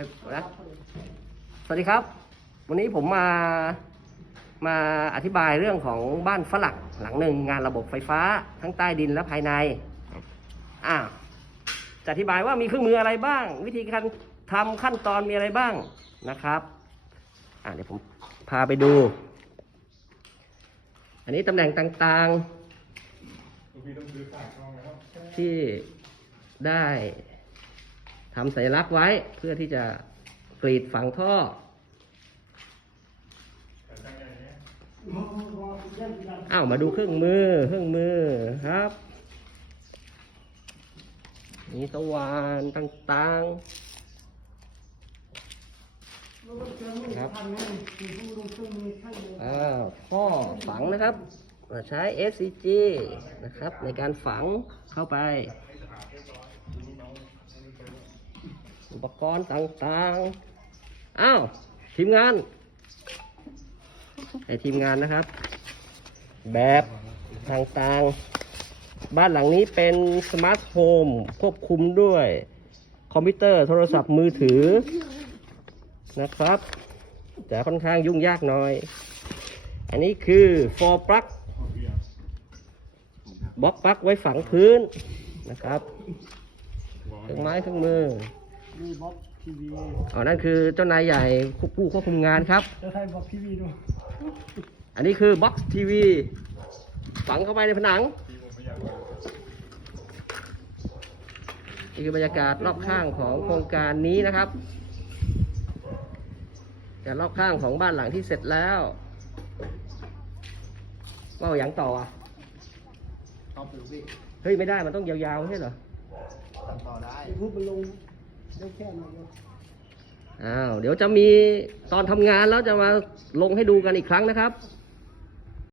นะสวัสดีครับ วันนี้ผมมามาอธิบายเรื่องของบ้านฝรั่งหลังหนึ่งงานระบบไฟฟ้าทั้งใต้ดินและภายในอ่าจะอธิบายว่ามีเครื่องมืออะไรบ้าง วิธีการทำขั้นตอนมีอะไรบ้างนะครับอ่าเดี๋ยวผมพาไปดู อันนี้ตำแหน่งต่างๆที่ได้ ทำสัญลักษณ์ไว้เพื่อที่จะกรีดฝังท่อ อ้าวมาดูเครื่องมือเครื่องมือครับ มีสว่านต่างๆครับอ้าวท่อฝังนะครับใช้ SCG นะครับในการฝังเข้าไป อุปกรณ์ต่างๆ อ้าว ทีมงาน ให้ทีมงานนะครับ แบบต่างๆ บ้านหลังนี้เป็นสมาร์ทโฮมควบคุมด้วย คอมพิวเตอร์โทรศัพท์มือถือนะครับจะค่อนข้างยุ่งยากหน่อย อันนี้คือฟร์ปลั๊กบล็อกปลั๊กไว้ฝังพื้นนะครับเครื่องไม้เครื่องมือ นี่บ๊อบทีวีอ๋อนั่นคือเจ้านายใหญ่ผู้ควบคุมงานครับ จะไทยบ๊อบทีวีดูอันนี้คือบ็อกซ์ทีวีฝังเข้าไปในผนัง นี่คือบรรยากาศรอบข้างของโครงการนี้นะครับแต่รอบข้างของบ้านหลังที่เสร็จแล้วว่าอย่างต่ออะต้องปลูกพี่เฮ้ยไม่ได้มันต้องยาวๆไม่ใช่เหรอตัดต่อได้ พูดมันลง ได้แค่ไหนเดียวอ้าวเดี๋ยวจะมีตอนทำงานแล้วจะมาลงให้ดูกันอีกครั้งนะครับ